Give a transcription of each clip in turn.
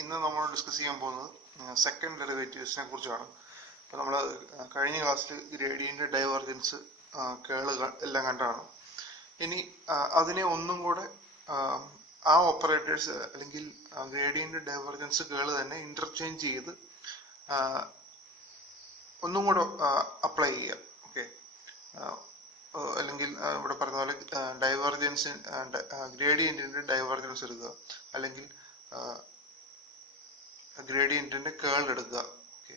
ഇന്ന് നമ്മൾ ഡിസ്കസ് ചെയ്യാൻ പോകുന്നത് സെക്കൻഡ് ഡെറിവേറ്റീവ്സിനെ കുറിച്ചാണ്. അപ്പോൾ നമ്മൾ കഴിഞ്ഞ ക്ലാസ്സിൽ ഗ്രേഡിയൻ്റ്, ഡൈവർജൻസ്, കേളുകൾ എല്ലാം കണ്ടാണ്. ഇനി അതിനെ ഒന്നും കൂടെ ആ ഓപ്പറേറ്റേഴ്സ് അല്ലെങ്കിൽ ഗ്രേഡിയൻ്റ്, ഡൈവർജൻസ്, കേള് തന്നെ ഇൻ്റർചേഞ്ച് ചെയ്ത് ഒന്നും കൂടെ അപ്ലൈ ചെയ്യാം. ഓക്കെ, അല്ലെങ്കിൽ ഇവിടെ പറഞ്ഞ പോലെ ഡൈവർജൻസ്, ഗ്രേഡിയൻറ്റിൻ്റെ ഡൈവർജൻസ് എടുക്കുക, അല്ലെങ്കിൽ ഗ്രേഡിയൻറ്റിൻ്റെ കേൾ എടുക്കുക. ഓക്കെ,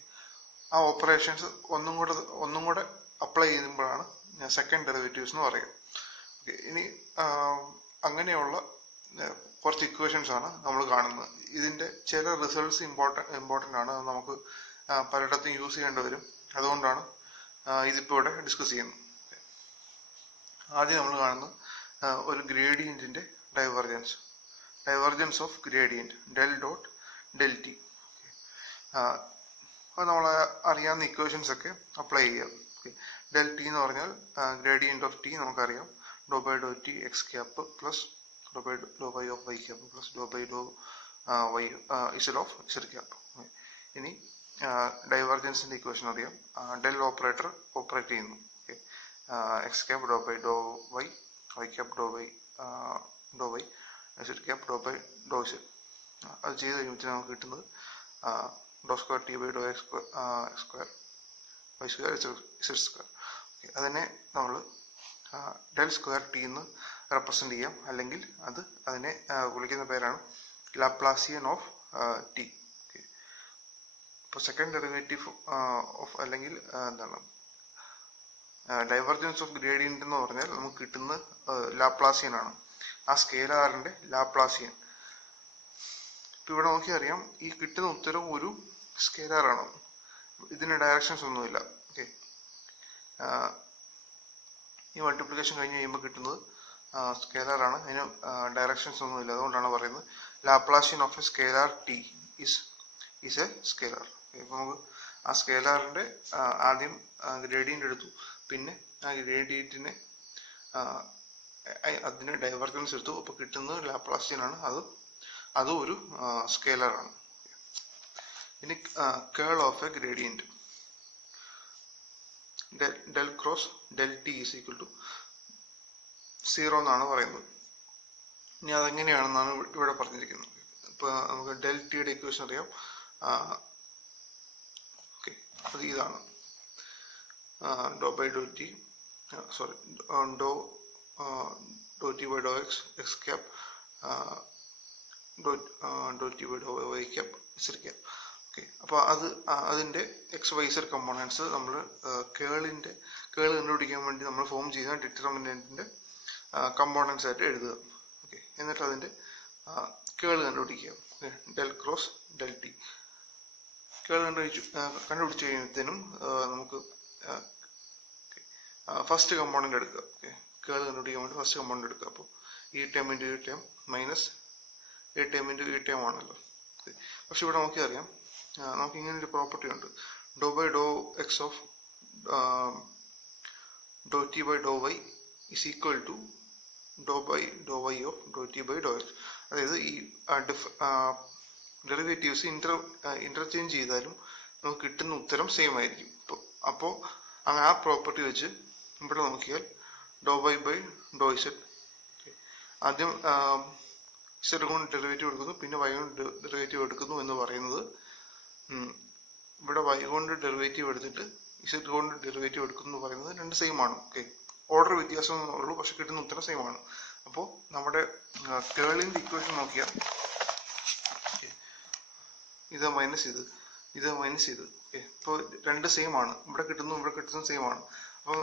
ആ ഓപ്പറേഷൻസ് ഒന്നും കൂടെ അപ്ലൈ ചെയ്യുമ്പോഴാണ് സെക്കൻഡ് ഡെറിവേറ്റീവ്സ് എന്ന് പറയുക. ഓക്കെ, ഇനി അങ്ങനെയുള്ള കുറച്ച് ഇക്വേഷൻസ് ആണ് നമ്മൾ കാണുന്നത്. ഇതിൻ്റെ ചില റിസൾട്ട്സ് ഇമ്പോർട്ടൻ്റ് ആണ്, അത് നമുക്ക് പലയിടത്തും യൂസ് ചെയ്യേണ്ടി വരും. അതുകൊണ്ടാണ് ഇതിപ്പോൾ ഇവിടെ ഡിസ്കസ് ചെയ്യുന്നത്. ആദ്യം നമ്മൾ കാണുന്നത് ഒരു ഗ്രേഡിയൻറ്റിൻ്റെ divergence of gradient del dot del T. അത് നമ്മൾ അറിയാവുന്ന ഇക്വേഷൻസ് ഒക്കെ അപ്ലൈ ചെയ്യാം. ഓക്കെ, ഡെൽ ടി എന്ന് പറഞ്ഞാൽ ഗ്രേഡിയൻറ്റ് ഓഫ് ടി നമുക്കറിയാം, dow by dow T X cap plus dow by dow Y of Y cap plus dow by dow Y Z of Z cap. ഇനി ഡൈവർജൻസിൻ്റെ equation അറിയാം, del operator operate ചെയ്യുന്നു. Okay, X cap dow by dow Y, Y cap dow Y Z cap dow by dow Z. അത് ചെയ്ത് കഴിയുമ്പോൾ നമുക്ക് കിട്ടുന്നത് dow square T by dow X square Y square Z square. Okay, അതിനെ നമ്മൾ del square T എന്ന് represent ചെയ്യാം, അല്ലെങ്കിൽ അതിനെ വിളിക്കുന്ന പേരാണ് ലാപ്ലാസിയൻ ഓഫ് ടി. ഓക്കെ, ഇപ്പോൾ സെക്കൻഡ് ഡെറിവേറ്റീവ് ഓഫ് അല്ലെങ്കിൽ എന്താണ് ഡൈവർജൻസ് ഓഫ് ഗ്രേഡിയൻ്റ് എന്ന് പറഞ്ഞാൽ നമുക്ക് കിട്ടുന്ന ലാപ്ലാസിയൻ ആണ്, ആ സ്കേലാറിൻ്റെ ലാപ്ലാസിയൻ. ഇപ്പം ഇവിടെ നോക്കിയറിയാം, ഈ കിട്ടുന്ന ഉത്തരം ഒരു സ്കേലാറാണ്, ഇതിന് ഡയറക്ഷൻസ് ഒന്നുമില്ല. ഓക്കെ, ഈ മൾട്ടിപ്ലിക്കേഷൻ കഴിഞ്ഞ് കഴിയുമ്പോൾ കിട്ടുന്നത് സ്കേലാറാണ്, അതിന് ഡയറക്ഷൻസ് ഒന്നുമില്ല. അതുകൊണ്ടാണ് പറയുന്നത് Laplacian of a scalar T is A scalar. ഇപ്പം നമുക്ക് ആ സ്കേലാറിൻ്റെ ആദ്യം ഗ്രേഡിയൻ്റ് എടുത്തു, പിന്നെ ആ ഗ്രേഡിയൻറ്റിനെ അതിന് ഡൈവർജൻസ് എടുത്തു, അപ്പോൾ കിട്ടുന്നത് ലാപ്ലാസിയൻ ആണ്, അതും ഒരു സ്കേലറാണ്. ഇനി curl of a gradient del cross del T is equal to 0 എന്നാണ് പറയുന്നത്. ഇനി അതെങ്ങനെയാണെന്നാണ് ഇവിടെ പറഞ്ഞിരിക്കുന്നത്. ഇപ്പോൾ നമുക്ക് ഡെൽ ടിയുടെ ഇക്വേഷൻ അറിയാം. ഓക്കെ, അത് ഇതാണ്, dow by dow T dow T by dow X cap dow T by dow Y cap Z cap. Okay, അപ്പോൾ അതിൻ്റെ എക്സ് വൈ സെഡ് കമ്പോണൻസ് നമ്മൾ കേൾ കണ്ടുപിടിക്കാൻ വേണ്ടി നമ്മൾ ഫോം ചെയ്യുന്ന ഡിറ്റർമിനൻറ്റിൻ്റെ കമ്പോണൻസ് ആയിട്ട് എഴുതുക. ഓക്കെ, എന്നിട്ട് അതിൻ്റെ കേൾ കണ്ടുപിടിക്കുക. Del cross del T curl കണ്ടുപിടിച്ച് കഴിയുമ്പോഴത്തേനും നമുക്ക് ഫസ്റ്റ് കമ്പോണൻ്റ് എടുക്കുക. ഓക്കെ, കേൾ കണ്ടുപിടിക്കാൻ വേണ്ടി ഫസ്റ്റ് കമ്പോണൻ്റ് എടുക്കുക. അപ്പോൾ ഈ ടേം ഇൻറ്റു ഈ ടേം മൈനസ് ഈ ടേം ഇൻറ്റു ഈ ടേം ആണല്ലോ. ഓക്കെ, പക്ഷെ ഇവിടെ നോക്കിയറിയാം, നമുക്ക് ഇങ്ങനെ ഒരു പ്രോപ്പർട്ടി ഉണ്ട്, dow by dow X of dow T by dow Y is equal to dow by dow Y of dow T by dow X. അതായത് ഈ ഡെറിവേറ്റീവ്സ് ഇന്റർചേഞ്ച് ചെയ്താലും നമുക്ക് കിട്ടുന്ന ഉത്തരം സെയിം ആയിരിക്കും. അപ്പോൾ ആ പ്രോപ്പർട്ടി വെച്ച് ഇവിടെ നോക്കിയാൽ ഡോ വൈ ബൈ ഡോ ഇസഡ്, ആദ്യം ഇസഡ് കൊണ്ട് ഡെറിവേറ്റീവ് എടുക്കുന്നു, പിന്നെ വൈ കൊണ്ട് ഡെറിവേറ്റീവ് എടുക്കുന്നു എന്ന് പറയുന്നത് ഇവിടെ വൈ കൊണ്ട് ഡെറിവേറ്റീവ് എടുത്തിട്ട് ഇസഡ് കൊണ്ട് ഡെറിവേറ്റീവ് എടുക്കുന്നു എന്ന് പറയുന്നത് രണ്ട് സെയിം ആണ്. ഓക്കെ, ഓർഡർ വ്യത്യാസമേ ഉള്ളൂ, പക്ഷെ കിട്ടുന്ന ഉത്തരം സെയിം ആണ്. അപ്പോൾ നമ്മുടെ കേളിൻ്റെ ഇക്വേഷൻ നോക്കിയാൽ ഇത് മൈനസ് ഇത് മൈനസ് ഇത്. ഓക്കെ, ഇപ്പോൾ രണ്ട് സെയിം ആണ്, ഇവിടെ കിട്ടുന്നു സെയിം ആണ്. അപ്പോൾ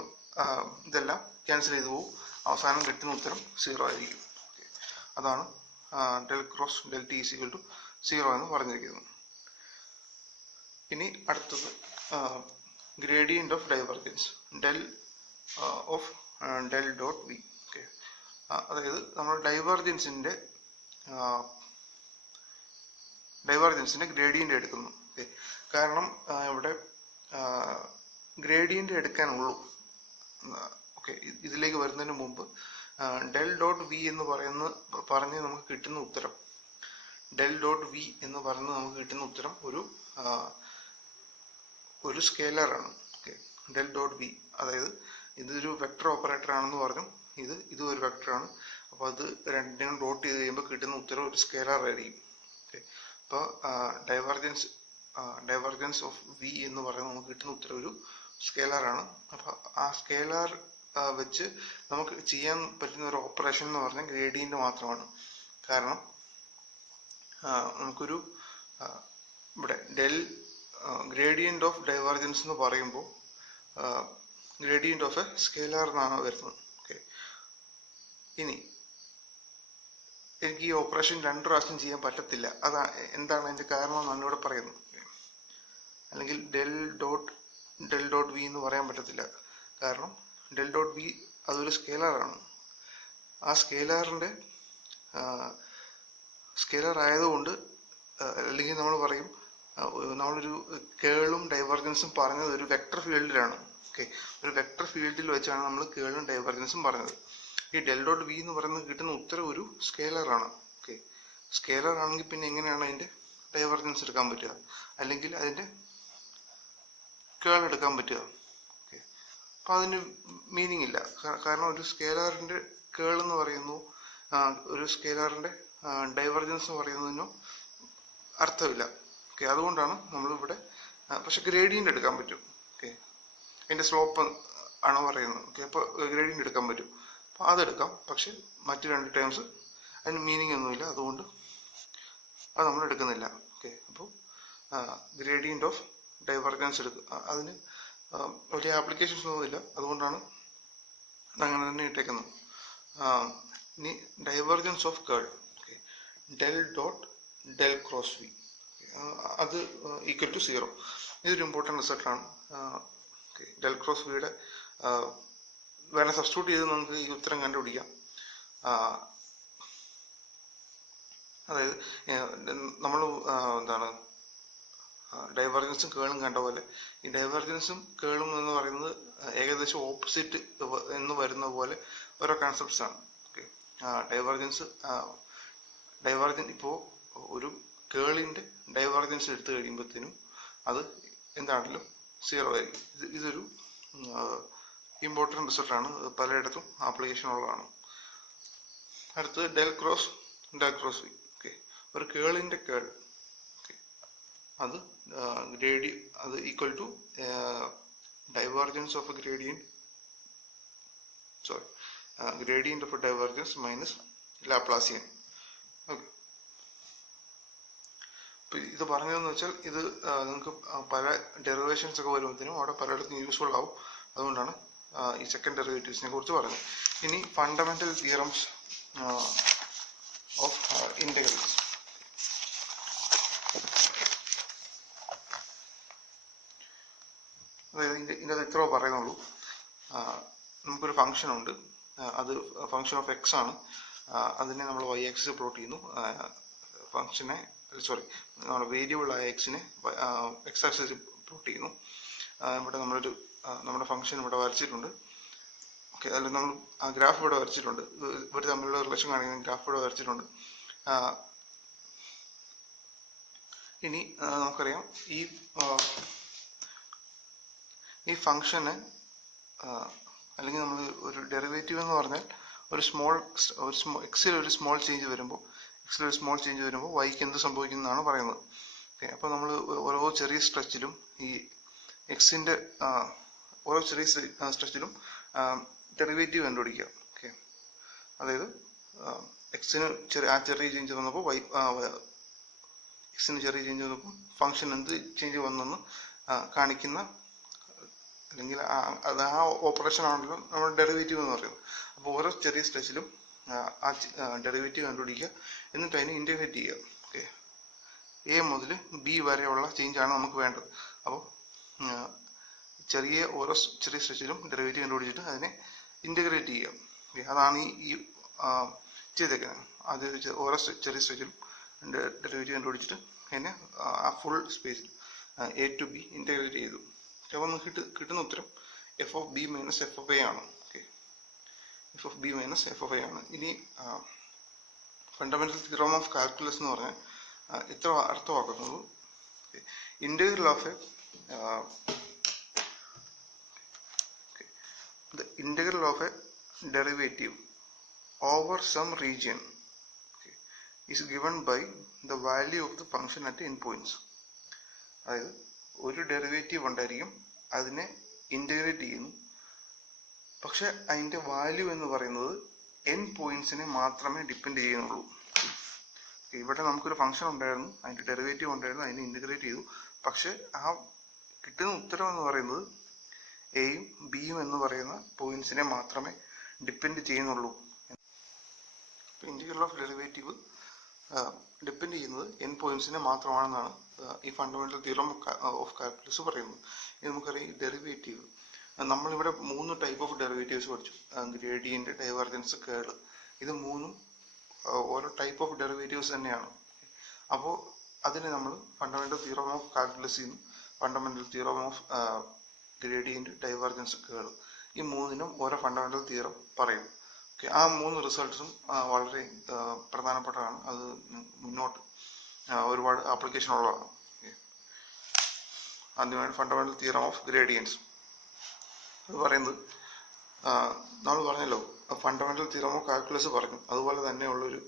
ഇതെല്ലാം ക്യാൻസൽ ചെയ്ത് പോകും, അവസാനം കിട്ടുന്ന ഉത്തരം 0 ആയിരിക്കും. ഓക്കെ, അതാണ് del cross del T is equal to 0 എന്ന് പറഞ്ഞിരിക്കുന്നത്. ഇനി അടുത്തത് gradient of divergence del of del dot V. Okay, അതായത് നമ്മൾ ഡൈവർജൻസിൻ്റെ ഗ്രേഡിയൻ്റ് എടുക്കുന്നു. ഓക്കെ, കാരണം ഇവിടെ ഗ്രേഡിയൻ്റ് എടുക്കാനുള്ളൂ. ഓക്കെ, ഇതിലേക്ക് വരുന്നതിന് മുമ്പ് ഡെൽ ഡോട്ട് വി എന്ന് പറഞ്ഞ് നമുക്ക് കിട്ടുന്ന ഉത്തരം ഡെൽ ഡോട്ട് വി എന്ന് പറയുന്നത് നമുക്ക് കിട്ടുന്ന ഉത്തരം ഒരു സ്കേലറാണ്. ഓക്കെ, ഡെൽ ഡോട്ട് വി, അതായത് ഇതൊരു വെക്ടർ ഓപ്പറേറ്റർ ആണെന്ന് പറഞ്ഞു, ഇതും ഒരു വെക്ടറാണ്. അപ്പോൾ അത് രണ്ടിനും ഡോട്ട് ചെയ്ത് കഴിയുമ്പോൾ കിട്ടുന്ന ഉത്തരം ഒരു സ്കേലർ ആയിരിക്കും. ഓക്കെ, അപ്പോൾ ഡൈവർജൻസ് ഓഫ് വി എന്ന് പറയുന്നത് നമുക്ക് കിട്ടുന്ന ഉത്തരം ഒരു സ്കേലറാണ്. അപ്പോൾ ആ സ്കേലർ വെച്ച് നമുക്ക് ചെയ്യാൻ പറ്റുന്ന ഒരു ഓപ്പറേഷൻ എന്ന് പറഞ്ഞാൽ ഗ്രേഡിയന്റ് മാത്രമാണ്. കാരണം നമുക്കൊരു ഇവിടെ ഗ്രേഡിയന്റ് ഓഫ് ഡൈവർജൻസ് എന്ന് പറയുമ്പോൾ ഗ്രേഡിയന്റ് ഓഫ് എ സ്കേലർ എന്നാണ് വരുന്നത്. ഓക്കെ, ഇനി എനിക്ക് ഈ ഓപ്പറേഷൻ 2 പ്രാവശ്യം ചെയ്യാൻ പറ്റത്തില്ല. എന്താണ് അതിന്റെ കാരണം എന്നാണ് ഇവിടെ പറയുന്നത്. അല്ലെങ്കിൽ ഡെൽ ഡോട്ട് വി എന്ന് പറയാൻ പറ്റത്തില്ല. കാരണം ഡെൽ ഡോട്ട് വി അതൊരു സ്കേലറാണ്. ആ സ്കേലർ ആയതുകൊണ്ട്, അല്ലെങ്കിൽ നമ്മൾ പറയും നമ്മളൊരു കേളും ഡൈവർജൻസും പറഞ്ഞത് ഒരു വെക്ടർ ഫീൽഡിലാണ്. ഓക്കെ, ഒരു വെക്ടർ ഫീൽഡിൽ വെച്ചാണ് നമ്മൾ കേളും ഡൈവർജൻസും പറഞ്ഞത്. ഈ ഡെൽ ഡോട്ട് വി എന്ന് പറയുന്നത് കിട്ടുന്ന ഉത്തരം ഒരു സ്കേലറാണ്. ഓക്കെ, സ്കേലർ ആണെങ്കിൽ പിന്നെ എങ്ങനെയാണ് അതിന്റെ ഡൈവർജൻസ് എടുക്കാൻ പറ്റുക, അല്ലെങ്കിൽ അതിന്റെ കേൾ എടുക്കാൻ പറ്റുക? ഓക്കെ, അപ്പൊ അതിന് മീനിങ് ഇല്ല. കാരണം ഒരു സ്കേലറിന്റെ കേൾ എന്ന് പറയുന്നു, ഒരു സ്കേലറിന്റെ ഡൈവർജൻസ് എന്ന് പറയുന്നതിനോ അർത്ഥമില്ല. ഓക്കെ, അതുകൊണ്ടാണ് നമ്മളിവിടെ പക്ഷെ ഗ്രേഡിയന്റ് എടുക്കാൻ പറ്റും. ഓക്കെ, അതിന്റെ സ്ലോപ്പ് ആണ് പറയുന്നത്. ഓക്കെ, അപ്പോൾ ഗ്രേഡിയന്റ് എടുക്കാൻ പറ്റും. അപ്പോൾ അതെടുക്കാം. പക്ഷെ മറ്റു 2 ടേംസ് അതിന് മീനിങ് ഒന്നുമില്ല, അതുകൊണ്ട് അത് നമ്മൾ എടുക്കുന്നില്ല. ഓക്കെ, അപ്പോൾ ഗ്രേഡിയന്റ് ഓഫ് ഡൈവർജൻസ് എടുക്കുക, അതിന് വലിയ ആപ്ലിക്കേഷൻസ് ഒന്നുമില്ല, അതുകൊണ്ടാണ് അങ്ങനെ തന്നെ ഇട്ടേക്കുന്നത്. ഇനി divergence of curl, del dot del cross V, അത് ഈക്വൽ ടു 0. ഇതൊരു ഇമ്പോർട്ടൻറ്റ് റിസൾട്ടാണ്. ഡെൽ ക്രോസ് വിയുടെ വേറെ സബ്സ്റ്റിറ്റ്യൂട്ട് ചെയ്ത് നമുക്ക് ഈ ഉത്തരം കണ്ടുപിടിക്കാം. അതായത് നമ്മൾ ഡൈവർജൻസും കേളും കണ്ട പോലെ ഈ ഡൈവർജൻസും കേളും എന്ന് പറയുന്നത് ഏകദേശം ഓപ്പോസിറ്റ് എന്ന് വരുന്ന പോലെ ഓരോ കൺസെപ്റ്റ്സ് ആണ്. ഓക്കെ, ഡൈവർജൻ ഇപ്പോൾ ഒരു കേളിന്റെ ഡൈവർജൻസ് എടുത്തു കഴിയുമ്പോഴത്തേനും അത് എന്താണെങ്കിലും 0 ആയിരിക്കും. ഇതൊരു ഇമ്പോർട്ടൻറ്റ് റിസൾട്ടാണ്, പലയിടത്തും ആപ്ലിക്കേഷൻ ഉള്ളതാണ്. അടുത്തത് ഡെൽ ക്രോസ് വി. ഓക്കെ, ഒരു കേളിന്റെ കേൾ, അത് equal to divergence of a gradient of divergence minus Laplacian. Okay, ഇത് പറഞ്ഞതെന്ന് വെച്ചാൽ ഇത് നിങ്ങൾക്ക് പല ഡെറിവേഷൻസ് ഒക്കെ വരുമ്പോഴത്തേനും അവിടെ പലയിടത്തും യൂസ്ഫുൾ ആവും. അതുകൊണ്ടാണ് ഈ സെക്കൻഡ് ഡെറിവേറ്റീവ്സിനെ കുറിച്ച് പറഞ്ഞത്. ഇനി ഫണ്ടമെന്റൽ തിയറംസ് ഓഫ് ഇന്റഗ്രൽസ്. അതായത് ഇതിൻ്റെ ഇത്ര പറയുന്നുള്ളൂ. നമുക്കൊരു ഫംഗ്ഷൻ ഉണ്ട്, അത് ഫംഗ്ഷൻ ഓഫ് എക്സ് ആണ്. അതിനെ നമ്മൾ y ആക്സിസ് പ്ലോട്ട് ചെയ്യുന്നു. നമ്മുടെ വേരിയബിൾ ആയ എക്സിനെ എക്സ് ആക്സിസ് പ്ലോട്ട് ചെയ്യുന്നു. ഇവിടെ നമ്മുടെ ഫംഗ്ഷൻ ഇവിടെ വരച്ചിട്ടുണ്ട്. ഓക്കെ, അതിൽ നമ്മൾ ഗ്രാഫ് ഇവിടെ വരച്ചിട്ടുണ്ട്. ഇവർ തമ്മിലുള്ള റിലേഷൻ കാണിക്കുന്ന ഗ്രാഫ് ഇവിടെ വരച്ചിട്ടുണ്ട്. ഇനി നമുക്കറിയാം ഈ ഫംഗ്ഷന് അല്ലെങ്കിൽ നമ്മൾ ഒരു ഡെറിവേറ്റീവ് എന്ന് പറഞ്ഞാൽ എക്സിൽ ഒരു സ്മോൾ ചേഞ്ച് വരുമ്പോൾ വൈക്ക് എന്ത് സംഭവിക്കുന്നതാണ് പറയുന്നത്. ഓക്കെ, അപ്പോൾ നമ്മൾ ഓരോ ചെറിയ സ്ട്രെച്ചിലും ഈ എക്സിന്റെ ഓരോ ചെറിയ സ്ട്രെച്ചിലും ഡെറിവേറ്റീവ് കണ്ടുപിടിക്കുക. ഓക്കെ, അതായത് എക്സിന് ചെറിയ ചേഞ്ച് വന്നപ്പോൾ എക്സിന് ചെറിയ ചേഞ്ച് വന്നപ്പോൾ ഫംഗ്ഷൻ എന്ത് ചേഞ്ച് വന്നെന്ന് കാണിക്കുന്ന, അല്ലെങ്കിൽ അത് ആ ഓപ്പറേഷൻ ആണല്ലോ നമ്മൾ ഡെറിവേറ്റീവ് എന്ന് പറയുന്നത്. അപ്പോൾ ഓരോ ചെറിയ സ്ട്രെച്ചിലും ആ ഡെറിവേറ്റീവ് കണ്ടുപിടിക്കുക, എന്നിട്ട് അതിനെ ഇൻറ്റഗ്രേറ്റ് ചെയ്യുക. ഓക്കെ, എ മുതൽ ബി വരെയുള്ള ചേഞ്ചാണ് നമുക്ക് വേണ്ടത്. അപ്പോൾ ഓരോ ചെറിയ സ്ട്രെച്ചിലും ഡെറിവേറ്റീവ് കണ്ടുപിടിച്ചിട്ട് അതിനെ ഇൻറ്റഗ്രേറ്റ് ചെയ്യുക. ഓക്കെ, അതാണ് ഈ ചെയ്തേക്കുന്നത്. അത് ഓരോ ചെറിയ സ്ട്രെച്ചിലും ഡെറിവേറ്റീവ് കണ്ടുപിടിച്ചിട്ട് അതിനെ ആ ഫുൾ സ്പേസിൽ എ ടു ബി ഇൻറ്റഗ്രേറ്റ് ചെയ്തു. അപ്പോൾ നമുക്ക് കിട്ടുന്ന ഉത്തരം F of B minus F of A ആണ്. Okay, F of B minus F of A ആണ്. ഇനി ഫണ്ടമെന്റൽ തിയറം ഓഫ് കാൽക്കുലസ് എന്ന് പറഞ്ഞാൽ ഇത്ര അർത്ഥമാക്കുന്നത് integral of the integral of a derivative over some region is given by the value of the function at end points. അതായത് ഒരു derivative ഉണ്ടായിരിക്കും, അതിനെ ഇൻ്റഗ്രേറ്റ് ചെയ്യുന്നു, പക്ഷെ അതിൻ്റെ വാല്യൂ എന്ന് പറയുന്നത് n പോയിന്റ്സിനെ മാത്രമേ ഡിപ്പെൻഡ് ചെയ്യുന്നുള്ളൂ. ഇവിടെ നമുക്കൊരു ഫംഗ്ഷൻ ഉണ്ടായിരുന്നു, അതിൻ്റെ ഡെറിവേറ്റീവ് ഉണ്ടായിരുന്നു, അതിനെ ഇൻ്റഗ്രേറ്റ് ചെയ്തു, പക്ഷെ ആ കിട്ടുന്ന ഉത്തരം എന്ന് പറയുന്നത് എയും ബിയും എന്ന് പറയുന്ന പോയിന്റ്സിനെ മാത്രമേ ഡിപ്പെൻഡ് ചെയ്യുന്നുള്ളൂ. ഇന്റഗ്രൽ ഓഫ് ഡെറിവേറ്റീവ് ഡിപ്പെൻഡ് ചെയ്യുന്നത് n പോയിന്റ്സിനെ മാത്രമാണെന്നാണ് ഈ ഫണ്ടമെന്റൽ തിയറം ഓഫ് കാൽക്കുലസ് പറയുന്നത്. ഇനി നമുക്കറിയാം, ഡെറിവേറ്റീവ് നമ്മളിവിടെ 3 ടൈപ്പ് ഓഫ് ഡെറിവേറ്റീവ്സ് പഠിച്ചു. ഗ്രേഡിയന്റ്, ഡൈവർജൻസ്, കേൾ. ഇത് മൂന്നും ഓരോ ടൈപ്പ് ഓഫ് ഡെറിവേറ്റീവ്സ് തന്നെയാണ്. അപ്പോൾ അതിനെ നമ്മൾ ഫണ്ടമെന്റൽ തിയറം ഓഫ് കാൽക്കുലസ് ചെയ്യുന്നു, fundamental theorem of gradient, divergence, curl. ഈ മൂന്നിനും ഓരോ ഫണ്ടമെന്റൽ തിയറം പറയും. ആ 3 റിസൾട്ട്സും വളരെ പ്രധാനപ്പെട്ടതാണ്. അത് മുന്നോട്ട് ഒരുപാട് ആപ്ലിക്കേഷൻ ഉള്ളതാണ്. ആദ്യമായിട്ട് ഫണ്ടമെന്റൽ തിയറം ഓഫ് ഗ്രേഡിയൻസ് അത് പറയുന്നത്, നമ്മൾ പറഞ്ഞല്ലോ ഫണ്ടമെന്റൽ തിയറം ഓഫ് കാൽക്കുലസ് പറഞ്ഞു, അതുപോലെ തന്നെയുള്ളൊരു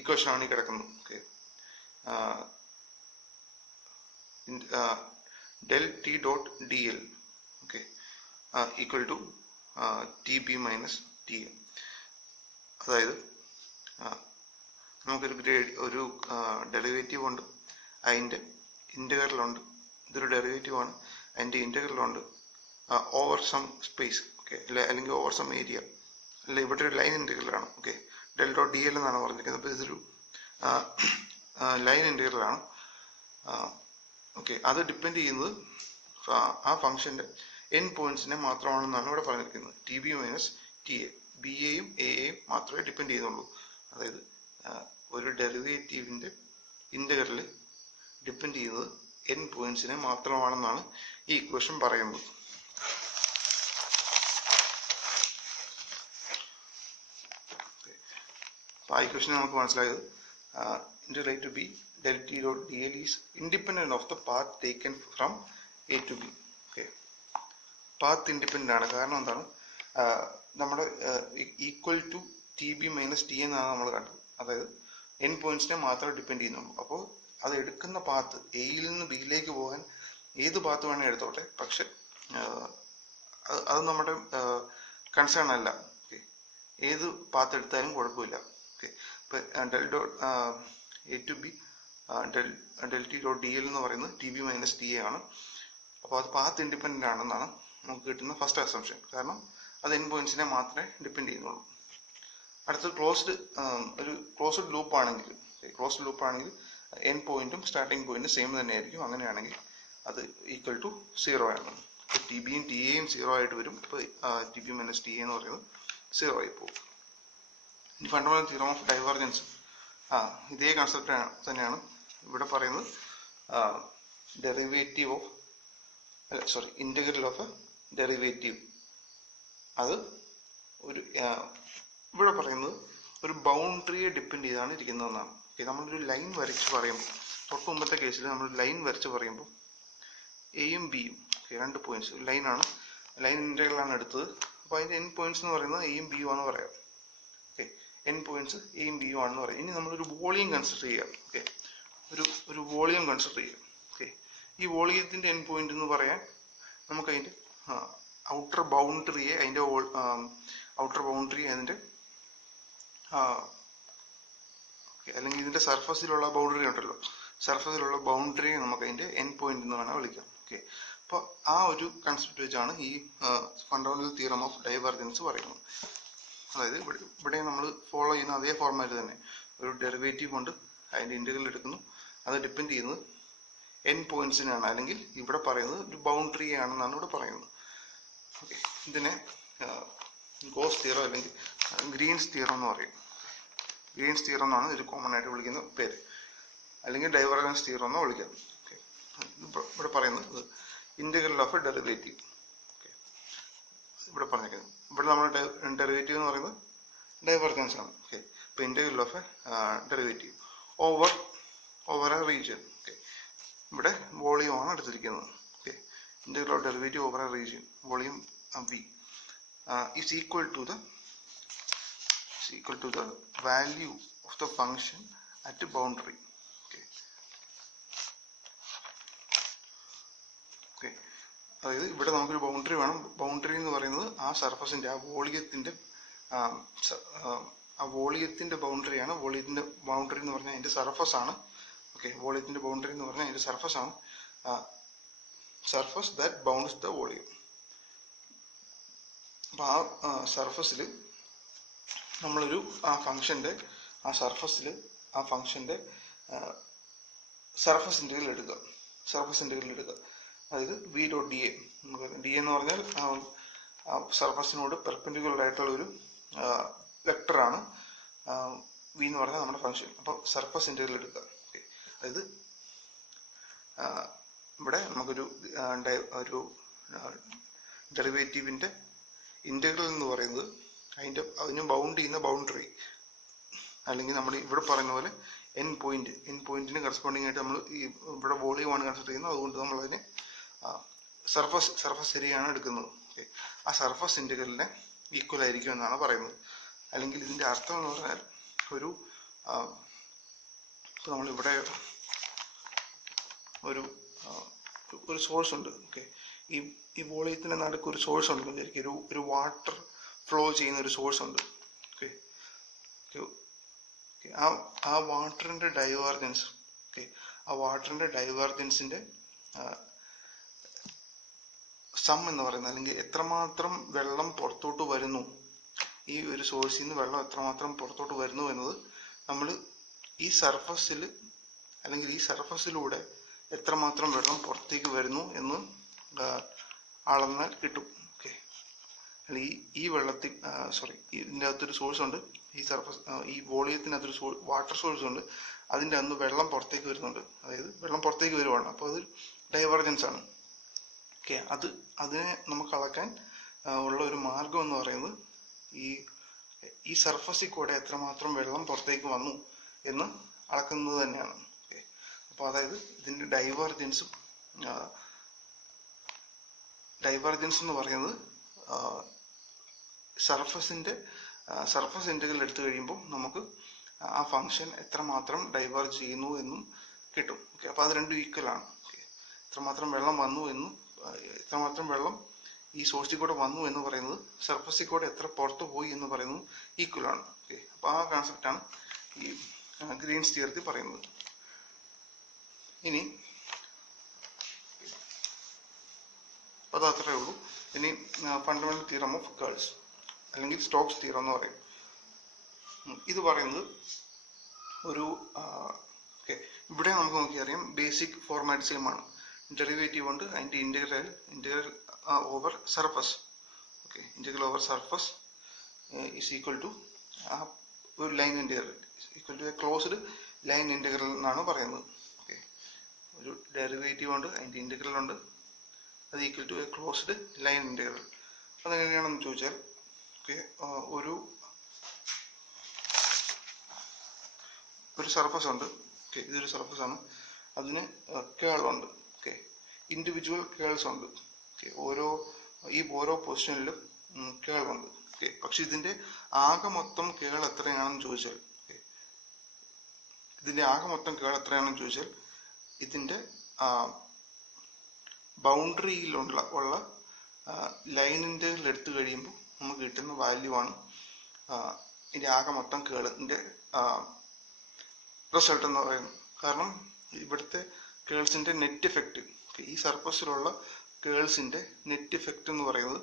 ഇക്വേഷനാണ് ഈ കിടക്കുന്നത്. Okay, del t dot dl okay equal to tb minus tm. അതായത് നമുക്കൊരു ഒരു ഡെറിവേറ്റീവ് ഉണ്ട്, അതിൻ്റെ ഇൻ്റഗ്രൽ ഉണ്ട്. ഇതൊരു ഡെറിവേറ്റീവ് ആണ്, അതിൻ്റെ ഇൻ്റഗ്രൽ ഉണ്ട് ഓവർ സം സ്പേസ്. ഓക്കെ, അല്ലെങ്കിൽ ഓവർ സം ഏരിയ. അല്ല, ഇവിടെ ഒരു ലൈൻ ഇൻ്റഗ്രലാണ്. Okay, del dot D L എന്നാണ് പറഞ്ഞിരിക്കുന്നത്. അപ്പോൾ ഇതൊരു ലൈൻ ഇൻ്റഗ്രലാണ്. ഓക്കെ, അത് ഡിപ്പെൻഡ് ചെയ്യുന്നത് ആ ഫംഗ്ഷൻ്റെ n പോയിന്റ്സിനെ മാത്രമാണെന്നാണ് ഇവിടെ പറഞ്ഞിരിക്കുന്നത്. T B minus T A, B എയും എയും മാത്രമേ ഡിപ്പെൻഡ് ചെയ്യുന്നുള്ളൂ. അതായത് ഒരു ഡെറിവേറ്റീവിൻ്റെ ഇൻ്റഗ്രൽ ഡിപ്പെൻഡ് ചെയ്യുന്നത് n പോയിന്റ്സിനെ മാത്രമാണെന്നാണ് ഈ ഇക്വേഷൻ പറയുന്നത്. ആ ഇക്വേഷൻ നമുക്ക് മനസ്സിലായത് integral to B del t dot dl is independent of the path taken from a to b. Okay, path independent ആണ്. കാരണം എന്താണ്, നമ്മുടെ equal to T B minus T എന്നാണ് നമ്മൾ കണ്ടത്. അതായത് n പോയിന്റ്സിനെ മാത്രമേ ഡിപ്പെൻഡ് ചെയ്യുന്നുള്ളൂ. അപ്പോൾ അത് എടുക്കുന്ന പാത്ത് എയിൽ നിന്ന് ബിയിലേക്ക് പോകാൻ ഏത് പാത്ത് വേണമെങ്കിൽ എടുത്തോട്ടെ, പക്ഷെ അത് നമ്മുടെ കൺസേൺ അല്ല. ഓക്കെ, ഏത് പാത്ത് എടുത്താലും കുഴപ്പമില്ല. ഓക്കെ, ഇപ്പം del dot A to B del t dot dl എന്ന് പറയുന്നത് T B minus T A ആണ്. അപ്പോൾ അത് പാത്ത് ഇൻഡിപെൻഡൻ്റ് ആണെന്നാണ് നമുക്ക് കിട്ടുന്ന ഫസ്റ്റ് അസംഷൻ. കാരണം അത് n പോയിന്റ്സിനെ മാത്രമേ ഡിപ്പെൻഡ് ചെയ്യുന്നുള്ളൂ. അടുത്തത് ഒരു ക്ലോസ്ഡ് ലൂപ്പ് ആണെങ്കിൽ n പോയിന്റും സ്റ്റാർട്ടിംഗ് പോയിന്റും സെയിം തന്നെയായിരിക്കും. അങ്ങനെയാണെങ്കിൽ അത് ഈക്വൽ ടു 0 ആണ്. ഇപ്പോൾ ടി ബിയും ടി എയും 0 ആയിട്ട് വരും. ഇപ്പോൾ T B minus T A എന്ന് പറയുന്നത് 0 ആയി പോകും. ഇനി ഫണ്ടമെന്റൽ തിയറം ഓഫ് ഡൈവർജൻസ്, ഇതേ കൺസെപ്റ്റ് തന്നെയാണ് ഇവിടെ പറയുന്നത്. ഇന്റഗ്രൽ ഓഫ് എ ഡെറിവേറ്റീവ്, അത് ഒരു ഇവിടെ പറയുന്നത് ഒരു ബൗണ്ടറിയെ ഡിപ്പെൻഡ് ചെയ്താണ് ഇരിക്കുന്നതെന്നാണ്. നമ്മളൊരു ലൈൻ വരച്ച് പറയുമ്പോൾ, തൊട്ട് മുമ്പത്തെ കേസിൽ നമ്മൾ ലൈൻ വരച്ച് പറയുമ്പോൾ എയും ബിയും, രണ്ട് പോയിന്റ്സ്, ലൈനാണ്, ലൈൻ ഇൻ്റഗ്രലാണ് എടുത്തത്. അപ്പോൾ അതിൻ്റെ n പോയിന്റ്സ് എന്ന് പറയുന്നത് എയും ബിയും ആണെന്ന് പറയാം. ഓക്കെ, n പോയിന്റ്സ് എയും ബിയും ആണെന്ന് പറയാം. ഇനി നമ്മളൊരു വോളിയം കൺസിഡർ ചെയ്യാം. ഓക്കെ, ഒരു വോളിയം കൺസിഡർ ചെയ്യാം. ഓക്കെ, ഈ വോളിയത്തിൻ്റെ n പോയിന്റ് എന്ന് പറയാൻ നമുക്ക് അതിൻ്റെ ഔട്ടർ ബൗണ്ടറിയെ അതിൻ്റെ അല്ലെങ്കിൽ ഇതിൻ്റെ സർഫസിലുള്ള ബൗണ്ടറി ഉണ്ടല്ലോ, സർഫസിലുള്ള ബൗണ്ടറിയെ നമുക്ക് അതിൻ്റെ n പോയിന്റ് എന്ന് വേണം വിളിക്കാം. ഓക്കെ, അപ്പോൾ ആ ഒരു കൺസെപ്റ്റ് വെച്ചാണ് ഈ ഫണ്ടമെന്റൽ തിയറം ഓഫ് ഡൈവർജൻസ് പറയുന്നത്. അതായത് ഇവിടെ നമ്മൾ ഫോളോ ചെയ്യുന്ന അതേ ഫോർമാറ്റ് തന്നെ, ഒരു ഡെറിവേറ്റീവ് കൊണ്ട് അതിൻ്റെ ഇൻ്റഗ്രൽ എടുക്കുന്നു, അത് ഡിപ്പെൻഡ് ചെയ്യുന്നത് n പോയിന്റ്സിനാണ്, അല്ലെങ്കിൽ ഇവിടെ പറയുന്നത് ഒരു ബൗണ്ടറി ആണെന്നാണ് ഇവിടെ പറയുന്നത്. ഓക്കെ, ഇതിനെ ഗോസ് തിയറം അല്ലെങ്കിൽ ഗ്രീൻസ് തിയറം എന്ന് പറയും. ഗ്രീൻസ് തിയറം എന്നാണ് ഇത് കോമൺ ആയിട്ട് വിളിക്കുന്ന പേര്, അല്ലെങ്കിൽ ഡൈവർജൻസ് തിയറം എന്നോ വിളിക്കാം. ഓക്കെ, ഇവിടെ പറയുന്നത് integral of A derivative. Okay, ഇവിടെ പറഞ്ഞിരിക്കുന്നത്, ഇവിടെ നമ്മുടെ ഡെറിവേറ്റീവ് എന്ന് പറയുന്നത് ഡൈവർജൻസ് ആണ്. ഓക്കെ, ഇപ്പോൾ integral of A derivative over over A region. Okay, ഇവിടെ വോളിയം ആണ് എടുത്തിരിക്കുന്നത്. Okay, integral of derivative over A region volume v is equal to the value of the function at the boundary. Okay, okay, അതായത് ഇവിടെ നമുക്കൊരു boundary വേണം. Boundary എന്ന് പറയുന്നത് ആ സർഫസിന്റെ ആ വോളിയത്തിന്റെ ബൗണ്ടറിയാണ്. വോളിയത്തിന്റെ ബൗണ്ടറി എന്ന് പറഞ്ഞാൽ അതിന്റെ സർഫസ് ആണ്. ഓക്കെ, വോളിയത്തിന്റെ ബൗണ്ടറി എന്ന് പറഞ്ഞാൽ അതിന്റെ സർഫസ് ആണ്. Surface that bounds the volume. അപ്പൊ ആ സർഫസിൽ നമ്മളൊരു ആ ഫംഗ്ഷന്റെ സർഫസ് ഇന്റഗ്രൽ എടുക്കുക. അതായത് V dot D A. D എന്ന് പറഞ്ഞാൽ സർഫസിനോട് പെർപെൻഡിക്കുലർ ആയിട്ടുള്ള ഒരു വെക്ടറാണ്. വി എന്ന് പറഞ്ഞാൽ നമ്മുടെ ഫംഗ്ഷൻ. അപ്പോൾ സർഫസ് ഇന്റഗ്രൽ എടുക്കുക. ഓക്കെ, അതായത് ഇവിടെ നമുക്കൊരു ഡെറിവേറ്റീവിന്റെ ഇന്റഗ്രൽ എന്ന് പറയുന്നത് അതിന് ബൗണ്ട് ചെയ്യുന്ന ബൗണ്ടറി, അല്ലെങ്കിൽ നമ്മൾ ഇവിടെ പറയുന്ന പോലെ എൻ പോയിന്റിന് കറസ്പോണ്ടിങ് ആയിട്ട് നമ്മൾ ഇവിടെ വോളിയമാണ് കൺസിഡർ ചെയ്യുന്നത്. അതുകൊണ്ട് നമ്മൾ അതിനെ സർഫസ് ഏരിയയാണ് എടുക്കുന്നത്. ഓക്കെ, ആ സർഫസ് ഇന്റഗ്രലിനെ ഈക്വൽ ആയിരിക്കും എന്നാണ് പറയുന്നത്. അല്ലെങ്കിൽ ഇതിന്റെ അർത്ഥം എന്ന് പറഞ്ഞാൽ ഇപ്പോൾ നമ്മളിവിടെ ഒരു സോഴ്സ് ഉണ്ട്. ഓക്കെ, ഈ വോളിയത്തിന്റെ നടുക്ക് ഒരു സോഴ്സ് ഉണ്ടെന്ന് വിചാരിക്കും. ഒരു വാട്ടർ ഫ്ലോ ചെയ്യുന്ന ഒരു സോഴ്സ് ഉണ്ട്. ഓക്കെ, ആ വാട്ടറിന്റെ ഡൈവേർജൻസ്, ആ വാട്ടറിന്റെ ഡൈവേർജൻസിന്റെ സം എന്ന് പറയുന്നത്, അല്ലെങ്കിൽ എത്രമാത്രം വെള്ളം പുറത്തോട്ട് വരുന്നു, ഈ ഒരു സോഴ്സിൽ നിന്ന് വെള്ളം എത്രമാത്രം പുറത്തോട്ട് വരുന്നു എന്നത് നമ്മൾ ഈ സർഫസിൽ അല്ലെങ്കിൽ ഈ സർഫസിലൂടെ എത്രമാത്രം വെള്ളം പുറത്തേക്ക് വരുന്നു എന്ന് അളന്നാൽ കിട്ടും. ഓക്കെ, അല്ലെങ്കിൽ ഈ വെള്ളത്തിൽ ഇതിൻ്റെ അകത്തൊരു സോഴ്സ് ഉണ്ട്. ഈ വോളിയത്തിനകത്തൊരു വാട്ടർ സോഴ്സ് ഉണ്ട്. അതിൻ്റെ അന്ന് വെള്ളം പുറത്തേക്ക് വരുന്നുണ്ട്. അതായത് വെള്ളം പുറത്തേക്ക് വരുവാണ്. അപ്പോൾ അത് ഡൈവർജൻസ് ആണ്. ഓക്കെ, അതിനെ നമുക്ക് അളക്കാൻ ഉള്ള ഒരു മാർഗം എന്ന് പറയുന്നത് ഈ സർഫസിൽ കൂടെ എത്രമാത്രം വെള്ളം പുറത്തേക്ക് വന്നു എന്ന് അളക്കുന്നത് തന്നെയാണ്. ഓക്കെ, അപ്പോൾ അതായത് ഇതിൻ്റെ ഡൈവർജൻസ് എന്ന് പറയുന്നത് സർഫസ് ഇന്റഗ്രൽ എടുത്തു കഴിയുമ്പോൾ നമുക്ക് ആ ഫംഗ്ഷൻ എത്രമാത്രം ഡൈവേർജ് ചെയ്യുന്നു എന്നും കിട്ടും. ഓക്കെ, അപ്പോൾ അത് രണ്ടും ഈക്വൽ ആണ്. ഓക്കെ, എത്രമാത്രം വെള്ളം വന്നു എന്നും എത്രമാത്രം വെള്ളം ഈ സോഴ്സിൽ കൂടെ വന്നു എന്ന് പറയുന്നത് സർഫസിൽ കൂടെ എത്ര പുറത്തു പോയി എന്ന് പറയുന്നത് ഈക്വൽ ആണ്. ഓക്കെ, അപ്പോൾ ആ കോൺസെപ്റ്റാണ് ഈ ഗ്രീൻസ് തിയറത്തിൽ പറയുന്നത്. ഇനി അത് അത്രേ ഉള്ളൂ. ഇനി ഫണ്ടമെന്റൽ തിയറം ഓഫ് കേൾസ് അല്ലെങ്കിൽ സ്റ്റോക്സ് തിയറം എന്ന് പറയും. ഇത് പറയുന്നത് ഇവിടെ നമുക്ക് നോക്കിയറിയാം ബേസിക് ഫോർമാറ്റ് സെയിം ആണ്. ഡെറിവേറ്റീവ് ഉണ്ട്, അതിൻ്റെ integral over surface. Okay, integral over surface is equal to ഒരു line integral equal to a closed line integral എന്നാണ് പറയുന്നത്. ഓക്കെ, ഒരു ഡെറിവേറ്റീവ് ഉണ്ട്, അതിൻ്റെ ഇന്റഗ്രൽ ഉണ്ട്, അത് equal to a closed line integral. അതെങ്ങനെയാണെന്ന് ചോദിച്ചാൽ, ഓക്കെ, ഒരു സർഫസ് ഉണ്ട്. ഓക്കെ, ഇതൊരു സർഫസ് ആണ്. അതിന് കേൾ ഉണ്ട്. ഓക്കെ, ഇൻഡിവിജ്വൽ കേൾസ് ഉണ്ട്. ഓക്കെ, ഓരോ പൊസിഷനിലും കേൾ ഉണ്ട്. ഓക്കെ, പക്ഷെ ഇതിന്റെ ആകെ മൊത്തം കേൾ എത്രയാണെന്ന് ചോദിച്ചാൽ, ഇതിന്റെ ബൗണ്ടറിയിലുള്ള ലൈനിൻ്റെ എടുത്തു കഴിയുമ്പോൾ നമുക്ക് കിട്ടുന്ന വാല്യൂ ആണ് ഇതിന്റെ ആകെ മൊത്തം കേളിന്റെ റിസൾട്ട് എന്ന് പറയുന്നത്. കാരണം ഇവിടുത്തെ കേൾസിന്റെ നെറ്റ് എഫക്റ്റ്, ഈ സർഫസിലുള്ള കേൾസിന്റെ നെറ്റ് എഫക്റ്റ് എന്ന് പറയുന്നത്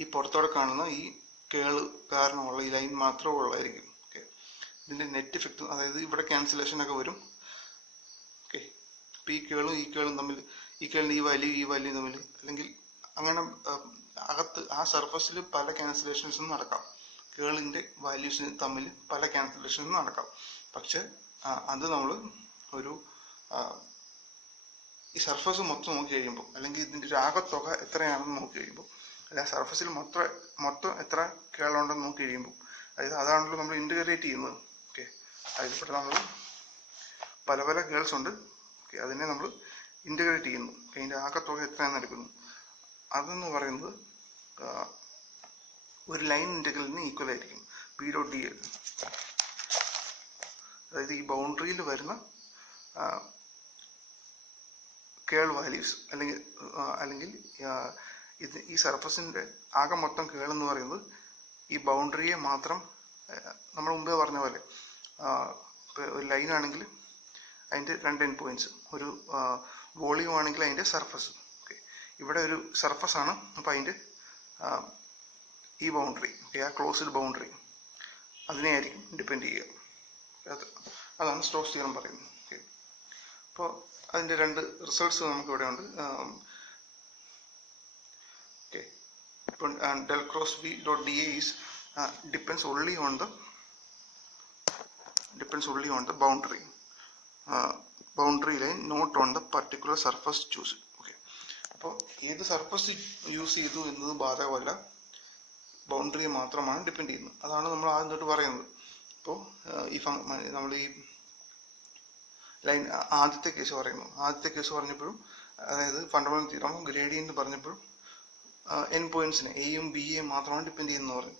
ഈ പുറത്തോടെ കാണുന്ന ഈ കേള് കാരണമുള്ള ഈ ലൈൻ മാത്രമേ ഉള്ളായിരിക്കും. ഓക്കെ, ഇതിന്റെ നെറ്റ് എഫക്റ്റ്, അതായത് ഇവിടെ ക്യാൻസലേഷൻ ഒക്കെ വരും. ഓക്കെ, ഇപ്പം ഈ കേളും തമ്മിൽ, ഈ കേളിന് ഈ വാല്യൂ തമ്മിൽ, അല്ലെങ്കിൽ അങ്ങനെ അകത്ത് ആ സർഫസിൽ പല ക്യാൻസലേഷൻസും നടക്കാം. കേളിന്റെ വാല്യൂസിന് തമ്മിൽ പല ക്യാൻസലേഷൻസും നടക്കാം. പക്ഷെ അത് നമ്മൾ ഈ സർഫസ് മൊത്തം നോക്കി കഴിയുമ്പോൾ, അല്ലെങ്കിൽ ഇതിന്റെ ഒരു ആകത്തുക എത്രയാണെന്ന് നോക്കി കഴിയുമ്പോൾ, അല്ല സർഫസിൽ മൊത്തം എത്ര കേളുണ്ടെന്ന് നോക്കി കഴിയുമ്പോൾ, അതായത് അതാണല്ലോ നമ്മൾ ഇന്റഗ്രേറ്റ് ചെയ്യുന്നത്. ഓക്കെ, അതായത് ഇവിടെ നമ്മൾ പല പല കേൾസ് ഉണ്ട്. അതിനെ നമ്മൾ ഇൻ്റഗ്രേറ്റ് ചെയ്യുന്നു. അതിൻ്റെ ആകത്തുക എത്രയാണെന്ന് എടുക്കുന്നു. അതെന്ന് പറയുന്നത് ഒരു ലൈൻ ഇൻ്റഗ്രലിന് ഈക്വൽ ആയിരിക്കും പി ഡോട്ട് ഡി എൽ. അതായത് ഈ ബൗണ്ടറിയിൽ വരുന്ന കേൾ വാല്യൂസ് അല്ലെങ്കിൽ ഈ സർഫസിൻ്റെ ആകെ മൊത്തം കേൾ എന്ന് പറയുന്നത് ഈ ബൗണ്ടറിയെ മാത്രം, നമ്മൾ മുമ്പേ പറഞ്ഞ പോലെ ഒരു ലൈൻ ആണെങ്കിൽ അതിൻ്റെ 2 എൻഡ് പോയിന്റ്സ്, ഒരു വോളിയം ആണെങ്കിൽ അതിൻ്റെ സർഫസ്. ഓക്കെ, ഇവിടെ ഒരു സർഫസ് ആണ്. അപ്പോൾ അതിൻ്റെ ഈ ബൗണ്ടറി, ആ ക്ലോസ്ഡ് ബൗണ്ടറി അതിനെയായിരിക്കും ഡിപ്പെൻഡ് ചെയ്യുക. അതാണ് സ്റ്റോക്സ് തിയറം പറയുന്നത്. ഓക്കെ, അപ്പോൾ അതിൻ്റെ 2 റിസൾട്ട്സ് നമുക്ക് ഇവിടെ ഉണ്ട്. ഓക്കെ, ഇപ്പോൾ del cross B dot D A is depends only on the boundary line, not on the particular surface chosen. Okay, അപ്പോൾ ഏത് സർഫസ് യൂസ് ചെയ്തു എന്നത് ബാധകമല്ല, ബൗണ്ടറിയെ മാത്രമാണ് ഡിപ്പെൻഡ് ചെയ്യുന്നത്. അതാണ് നമ്മൾ ആദ്യം തൊട്ട് പറയുന്നത്. അപ്പോൾ നമ്മൾ ഈ ലൈൻ ആദ്യത്തെ കേസ് പറഞ്ഞപ്പോഴും, അതായത് ഫണ്ടമെന്റൽ തിയറം ഗ്രേഡിയന്റ് പറഞ്ഞപ്പോഴും എൻ പോയിന്റ്സിനെ എയും ബിയെയും മാത്രമാണ് ഡിപ്പെൻഡ് ചെയ്യുന്നത് പറഞ്ഞു.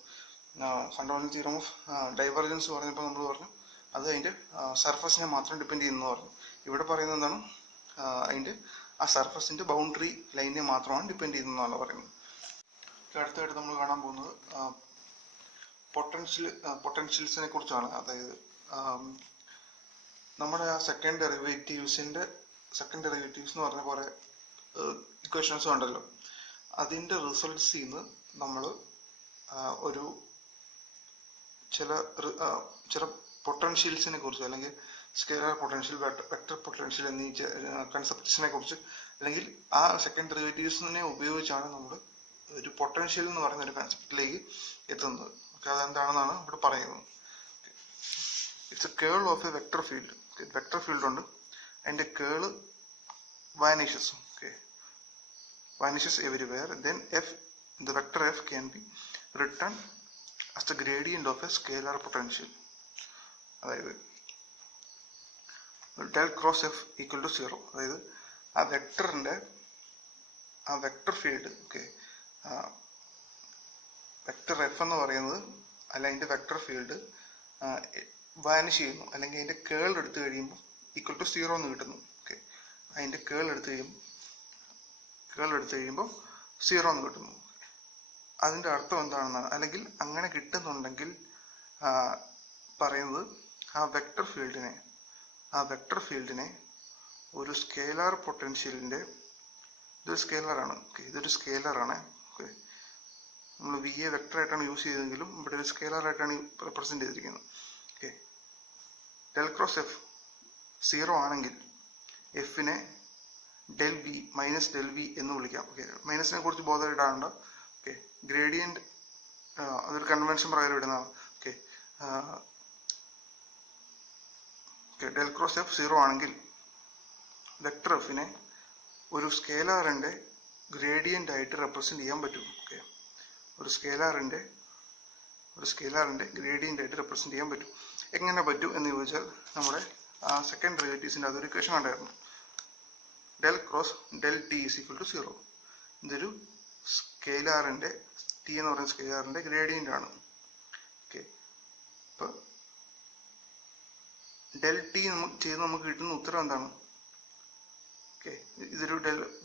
ഫണ്ടമെന്റൽ തിയറം ഓഫ് ഡൈവർജൻസ് പറഞ്ഞപ്പോൾ നമ്മൾ പറഞ്ഞു അത് അതിൻ്റെ സർഫസിനെ മാത്രം ഡിപ്പെൻഡ് ചെയ്യുന്നു പറഞ്ഞു. ഇവിടെ പറയുന്നത് എന്താണ്, അതിൻ്റെ ആ സർഫസിൻ്റെ ബൗണ്ടറി ലൈനിനെ മാത്രമാണ് ഡിപ്പെൻഡ് ചെയ്യുന്നതെന്നാണ് പറയുന്നത്. അടുത്തായിട്ട് നമ്മൾ കാണാൻ പോകുന്നത് പൊട്ടൻഷ്യൽസിനെ കുറിച്ചാണ്. അതായത് നമ്മുടെ ആ സെക്കൻഡ് ഡെറിവേറ്റീവ്സ് എന്ന് പറഞ്ഞ കുറേ ഇക്വേഷൻസ് ഉണ്ടല്ലോ, അതിൻ്റെ റിസൾട്ട്സിൽ നിന്ന് നമ്മൾ ഒരു ചില പൊട്ടൻഷ്യൽസിനെ കുറിച്ച്, അല്ലെങ്കിൽ സ്കെയിലർ പൊട്ടൻഷ്യൽ, വെക്ടർ പൊട്ടൻഷ്യൽ എന്നീ കൺസെപ്റ്റ്സിനെ കുറിച്ച്, അല്ലെങ്കിൽ ആ സെക്കൻഡ് ഡെറിവേറ്റീവ്സിനെ ഉപയോഗിച്ചാണ് നമ്മൾ ഒരു പൊട്ടൻഷ്യൽ എന്ന് പറയുന്ന ഒരു കൺസെപ്റ്റിലേക്ക് എത്തുന്നത്. ഓക്കെ, അതെന്താണെന്നാണ് ഇവിടെ പറയുന്നത്. It's a curl of a vector field. Vector field ഉണ്ട്, അതിൻ്റെ curl vanishes. Okay, vanishes everywhere. Then the vector f can be written as the gradient of a scalar potential. അതായത് del cross f equal to 0. അതായത് ആ vector field, okay, vector F എന്ന് പറയുന്നത്, അല്ല അതിൻ്റെ vector field vanish ചെയ്യുന്നു, അല്ലെങ്കിൽ അതിൻ്റെ കേൾ എടുത്തു കഴിയുമ്പോൾ ഈക്വൽ ടു 0 എന്ന് കിട്ടുന്നു. ഓക്കെ, അതിൻ്റെ കേൾ എടുത്തു കഴിയുമ്പോൾ 0 എന്ന് കിട്ടുന്നു. അതിൻ്റെ അർത്ഥം എന്താണെന്നാണ്, അല്ലെങ്കിൽ അങ്ങനെ കിട്ടുന്നുണ്ടെങ്കിൽ പറയുന്നത് ആ വെക്ടർ ഫീൽഡിനെ ഒരു സ്കേലാർ പൊട്ടൻഷ്യലിൻ്റെ, ഇതൊരു സ്കേലറാണ്. ഓക്കെ, ഇതൊരു സ്കേലറാണ്. ഓക്കെ, നമ്മൾ വി എ വെക്ടറായിട്ടാണ് യൂസ് ചെയ്തതെങ്കിലും ഇവിടെ ഒരു സ്കേലറായിട്ടാണ് റെപ്രസെൻ്റ് ചെയ്തിരിക്കുന്നത്. ഓക്കെ, ഡെൽ ക്രോസ് എഫ് 0 ആണെങ്കിൽ എഫിനെ del B minus del B എന്ന് വിളിക്കാം. ഓക്കെ, മൈനസിനെ കുറിച്ച് ബോധം ഇടാണ്ട്. ഓക്കെ, ഗ്രേഡിയൻറ്റ് അതൊരു കൺവെൻഷൻ പ്രകാരം ഇടുന്നതാണ്. ഓക്കെ, ഡെൽ ക്രോസ് എഫ് 0 ആണെങ്കിൽ വെക്ടർ എഫിനെ ഒരു സ്കേലാറിൻ്റെ ഗ്രേഡിയൻ്റ് ആയിട്ട് റെപ്രസെൻ്റ് ചെയ്യാൻ പറ്റും. ഓക്കെ, ഒരു സ്കേലാറിൻ്റെ ഗ്രേഡിയൻ്റ് ആയിട്ട് റെപ്രസെൻ്റ് ചെയ്യാൻ പറ്റും. എങ്ങനെ പറ്റും എന്ന് ചോദിച്ചാൽ, നമ്മുടെ സെക്കൻഡ് ഡെറിവേറ്റീവ്സിൻ്റെ അതൊരു ഇക്വേഷൻ ഉണ്ടായിരുന്നു, del cross del T is equal to 0. ഇതൊരു സ്കെയിലാറിൻ്റെ, ടി എന്ന് പറയുന്ന സ്കെയിലാറിൻ്റെ ഗ്രേഡിയൻ്റ് ആണ്. ഓക്കെ, അപ്പോൾ ഡെൽ ടി നമുക്ക് കിട്ടുന്ന ഉത്തരം എന്താണ്? ഓക്കെ, ഇതൊരു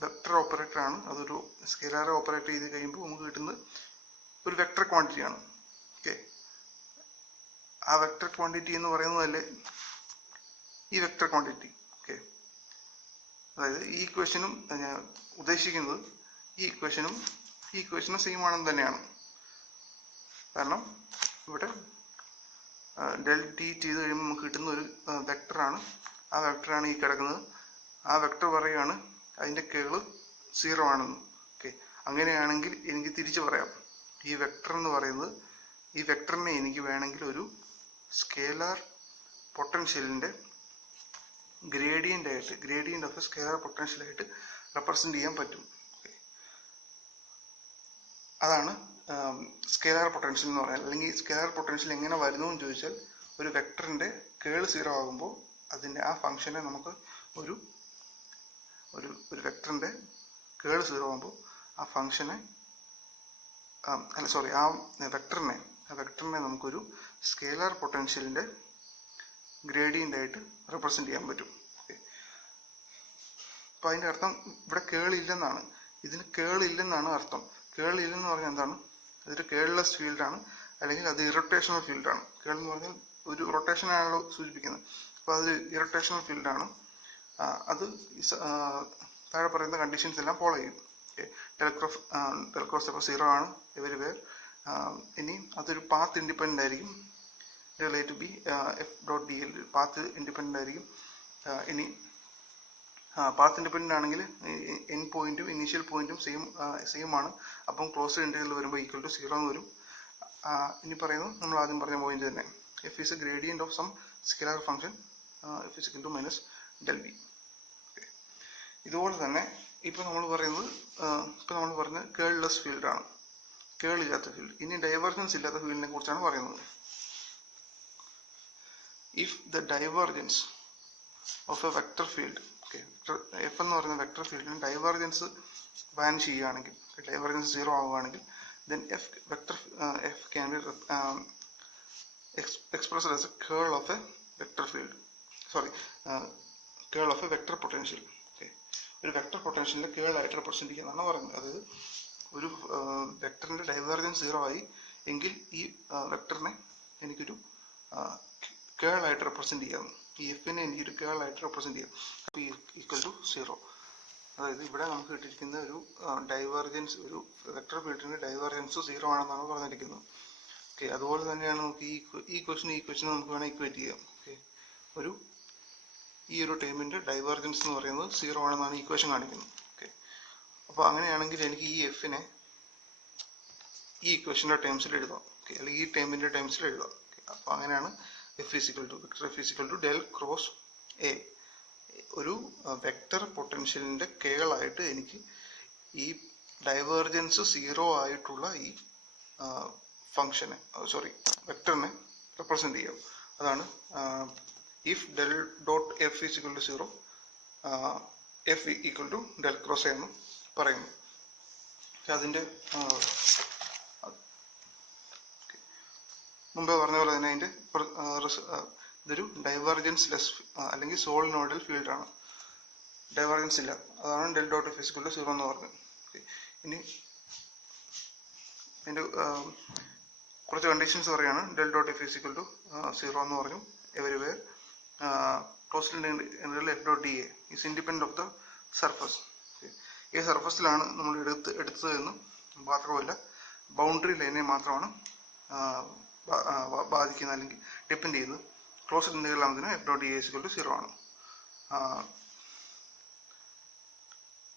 വെക്ടർ ഓപ്പറേറ്റർ ആണ്. അതൊരു സ്കെയിലാറെ ഓപ്പറേറ്റ് ചെയ്ത് കഴിയുമ്പോൾ നമുക്ക് കിട്ടുന്നത് ഒരു വെക്ടർ ക്വാണ്ടിറ്റി ആണ്. ഓക്കെ, ആ വെക്ടർ ക്വാണ്ടിറ്റി എന്ന് പറയുന്നതല്ലേ ഈ വെക്ടർ ക്വാണ്ടിറ്റി. ഓക്കെ, അതായത് ഈ ഇക്വേഷനും ഞാൻ ഉദ്ദേശിക്കുന്നത് ഈ ഇക്വേഷനും സെയിം ആണെന്ന് തന്നെയാണ്. കാരണം ഇവിടെ ഡെൽ ടി ചെയ്ത് കഴിയുമ്പോൾ നമുക്ക് കിട്ടുന്ന ഒരു വെക്ടറാണ്. ആ വെക്ടറാണ് ഈ കിടക്കുന്നത്. ആ വെക്ടർ പറയുകയാണ് അതിൻ്റെ കേള് 0 ആണെന്ന്. ഓക്കെ, അങ്ങനെയാണെങ്കിൽ എനിക്ക് തിരിച്ചു പറയാം, ഈ വെക്ടർ എന്ന് പറയുന്നത്, ഈ വെക്ടറിനെ എനിക്ക് വേണമെങ്കിൽ ഒരു സ്കേലാർ പൊട്ടൻഷ്യലിൻ്റെ ഗ്രേഡിയൻ്റ് ഓഫ് എ സ്കേലാർ പൊട്ടൻഷ്യലായിട്ട് റെപ്രസെൻ്റ് ചെയ്യാൻ പറ്റും. അതാണ് സ്കേലാർ പൊട്ടൻഷ്യൽ എന്ന് പറയുന്നത്. അല്ലെങ്കിൽ സ്കേലാർ പൊട്ടൻഷ്യൽ എങ്ങനെ വരുന്നു എന്ന് ചോദിച്ചാൽ, ഒരു വെക്ടറിൻ്റെ കേൾ 0 ആകുമ്പോൾ അതിൻ്റെ ആ ഫംഗ്ഷനെ നമുക്ക് ഒരു ഒരു ഒരു വെക്ടറിൻ്റെ കേൾ 0 ആകുമ്പോൾ ആ ഫംഗ്ഷനെ ആ വെക്ടറിനെ നമുക്കൊരു സ്കേലാർ പൊട്ടൻഷ്യലിൻ്റെ ഗ്രേഡിയൻ്റ് ആയിട്ട് റെപ്രസെൻ്റ് ചെയ്യാൻ പറ്റും. ഓക്കെ, അപ്പോൾ അതിൻ്റെ അർത്ഥം ഇവിടെ കേളില്ലെന്നാണ്. ഇതിന് കേളില്ലെന്നാണ് അർത്ഥം. കേളില്ലെന്ന് പറഞ്ഞാൽ എന്താണ്? അതൊരു കേൾലെസ് ഫീൽഡാണ്, അല്ലെങ്കിൽ അത് ഇറൊട്ടേഷണൽ ഫീൽഡാണ്. കേൾ എന്ന് പറഞ്ഞാൽ ഒരു റൊട്ടേഷനാണല്ലോ സൂചിപ്പിക്കുന്നത്. അപ്പോൾ അതൊരു ഇറൊട്ടേഷണൽ ഫീൽഡാണ്. അത് താഴെ പറയുന്ന കണ്ടീഷൻസ് എല്ലാം ഫോളോ ചെയ്യും. ഡെൽ ക്രോസ് അപ്പോൾ 0 ആണ് എവരിവെയർ. ഇനി അതൊരു പാത്ത് ഇൻഡിപെൻഡൻ്റ് ആയിരിക്കും. Relate B F dot D L path independent ആയിരിക്കും. ഇനി പാത്ത് ഇൻഡിപെൻഡൻ്റ് ആണെങ്കിൽ എൻ പോയിന്റും ഇനീഷ്യൽ പോയിന്റും സെയിം ആണ്. അപ്പം ക്ലോസ്ഡ് ഇൻ്റർവെൽ വരുമ്പോൾ ഈക്വൽ ടു 0 എന്ന് വരും. ഇനി പറയുന്നു നമ്മൾ ആദ്യം പറഞ്ഞ പോയിന്റ് തന്നെ, F is a gradient of some scalar function F is equal to minus del B. ഇതുപോലെ തന്നെ ഇപ്പോൾ നമ്മൾ പറഞ്ഞ കേൾലെസ് ഫീൽഡാണ്, കേളില്ലാത്ത ഫീൽഡ്. ഇനി ഡൈവർജൻസ് ഇല്ലാത്ത ഫീൽഡിനെ കുറിച്ചാണ് പറയുന്നത്. If the divergence of a vector field, F എന്ന് പറയുന്ന വെക്ടർ ഫീൽഡിന് ഡൈവർജൻസ് വാനിഷ് ചെയ്യുകയാണെങ്കിൽ, ഡൈവർജൻസ് 0 ആവുകയാണെങ്കിൽ, then f can be expressed as a curl of a vector field. Curl of a vector potential. ഒരു വെക്ടർ പൊട്ടൻഷ്യലിനെ കേൾ ആയിട്ട് റെപ്രസെന്റ് ചെയ്യുന്നതാണ് പറയുന്നത്. അതായത് ഒരു വെക്ടറിന്റെ ഡൈവേർജൻസ് 0 ആയി എങ്കിൽ ഈ വെക്ടറിനെ എനിക്കൊരു കേൾ ആയിട്ട് റെപ്രസെന്റ് ചെയ്യാം. ഈ എഫിനെ എനിക്കൊരു കേൾ ആയിട്ട് റെപ്രസെന്റ് ചെയ്യാം. അപ്പോൾ ഈക്വൽ ടു 0. അതായത് ഇവിടെ നമുക്ക് കിട്ടിയിരിക്കുന്ന ഒരു ഡൈവേർജൻസ്, ഒരു വെക്ടർ ഫീൽഡിന്റെ ഡൈവേർജൻസ് 0 ആണെന്നാണ് പറഞ്ഞിരിക്കുന്നത്. ഓക്കെ, അതുപോലെ തന്നെയാണ് നമുക്ക് ഈ ക്വസ്റ്റ്യൻ നമുക്ക് വേണമെങ്കിൽ ഇക്വേറ്റ് ചെയ്യാം. ഓക്കെ, ഈ ഒരു ടേമിന്റെ ഡൈവേർജൻസ് എന്ന് പറയുന്നത് 0 ആണെന്നാണ് ഇക്വേഷൻ കാണിക്കുന്നത്. ഓക്കെ, അപ്പോൾ അങ്ങനെയാണെങ്കിൽ എനിക്ക് ഈ എഫിനെ ഈ ഇക്വേഷന്റെ ടേംസിൽ എഴുതാം. ഓക്കെ, അല്ലെങ്കിൽ ഈ ടേമിന്റെ ടേംസിൽ എഴുതാം. അപ്പോൾ അങ്ങനെയാണ് F is equal to del cross A. ഒരു വെക്ടർ പൊട്ടൻഷ്യലിന്റെ കേളായിട്ട് എനിക്ക് ഈ ഡൈവേർജൻസ് 0 ആയിട്ടുള്ള ഈ വെക്ടറിനെ റെപ്രസെന്റ് ചെയ്യാം. അതാണ് if del dot F is equal to 0 F equal to del cross A എന്ന് പറയുന്നു. അതിൻ്റെ മുമ്പേ പറഞ്ഞ പോലെ തന്നെ അതിൻ്റെ ഇതൊരു ഡൈവേർജൻസ് ലെസ് അല്ലെങ്കിൽ സോളിനോയിഡൽ ഫീൽഡാണ്. ഡൈവേർജൻസ് ഇല്ല, അതാണ് del dot F is equal to 0 എന്ന് പറഞ്ഞത്. ഇനി അതിൻ്റെ കുറച്ച് കണ്ടീഷൻസ് പറയുകയാണ്. Del dot F is equal to 0 എന്ന് പറഞ്ഞു. Everywhere closed interval F dot D A is independent of the surface. ഈ സർഫസിലാണ് നമ്മൾ എടുത്തതെന്ന് മാത്രമല്ല, ബൗണ്ടറി ലൈനെ മാത്രമാണ് ബാധിക്കുന്നത് അല്ലെങ്കിൽ ഡിപ്പെൻഡ് ചെയ്യുന്നത്. ക്ലോസ്ഡ് ഇന്റർവെൽ ആകുന്നതിന് F dot D A is equal to 0 ആണ്.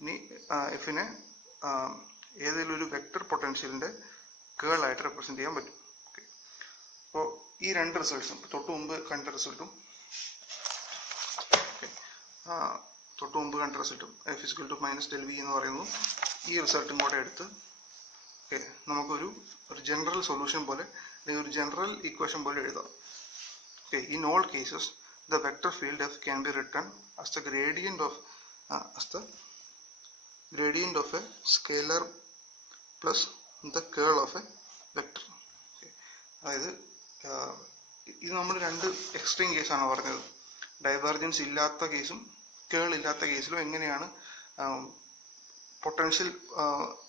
ഇനി എഫിനെ ഏതെങ്കിലും ഒരു വെക്ടർ പൊട്ടൻഷ്യലിന്റെ കേൾ ആയിട്ട് റെപ്രസെന്റ് ചെയ്യാൻ പറ്റും. അപ്പോൾ ഈ രണ്ട് റിസൾട്ട്സും തൊട്ട് മുമ്പ് കണ്ട റിസൾട്ടും F is equal to minus del V എന്ന് പറയുന്നു. ഈ റിസൾട്ടും കൂടെ എടുത്ത് നമുക്കൊരു ജനറൽ സൊല്യൂഷൻ പോലെ അല്ലെങ്കിൽ ഒരു ജനറൽ ഇക്വേഷൻ പോലെ എഴുതാം. In all cases, the vector field f can be written as the gradient of a scalar plus the curl of a vector. അതായത് ഇത് നമ്മൾ രണ്ട് എക്സ്ട്രീം കേസാണ് പറഞ്ഞത്. ഡൈവേർജൻസ് ഇല്ലാത്ത കേസും കേൾ ഇല്ലാത്ത കേസിലും എങ്ങനെയാണ് പൊട്ടൻഷ്യൽ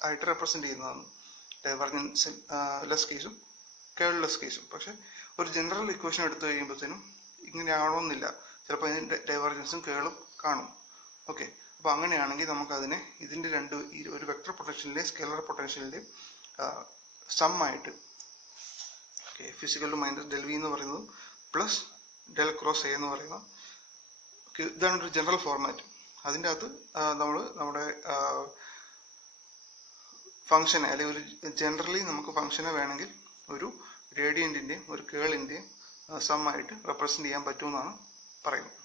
ആയിട്ട് റെപ്രസെന്റ് ചെയ്യുന്നതാണ്. ഡൈവേർജൻസ് ലെസ് കേസും കേൾ ലെസ് കേസും. പക്ഷെ ഒരു ജനറൽ ഇക്വേഷൻ എടുത്തു കഴിയുമ്പോഴത്തേനും ഇങ്ങനെ ആവണമെന്നില്ല. ചിലപ്പോൾ അതിൻ്റെ ഡൈവേർജൻസും കേളും കാണും. ഓക്കെ, അപ്പോൾ അങ്ങനെയാണെങ്കിൽ നമുക്കതിനെ ഇതിൻ്റെ ഒരു വെക്ടർ പൊട്ടൻഷ്യലിൻ്റെയും സ്കെലർ പൊട്ടൻഷ്യലിൻ്റെയും സം ആയിട്ട് physical to minus del V എന്ന് പറയുന്നത് പ്ലസ് ഡെൽ ക്രോസ് എ എന്ന് പറയുന്ന ഇതാണ് ഒരു ജനറൽ ഫോർമാറ്റ്. അതിൻ്റെ അകത്ത് നമ്മുടെ ഫംഗ്ഷനെ അല്ലെങ്കിൽ ഒരു ജനറലി നമുക്ക് ഫംഗ്ഷനെ വേണമെങ്കിൽ ഒരു ഗ്രേഡിയൻറ്റിൻ്റെയും ഒരു കേളിൻ്റെയും സം ആയിട്ട് റെപ്രസെന്റ് ചെയ്യാൻ പറ്റുമെന്നാണ് പറയുന്നത്.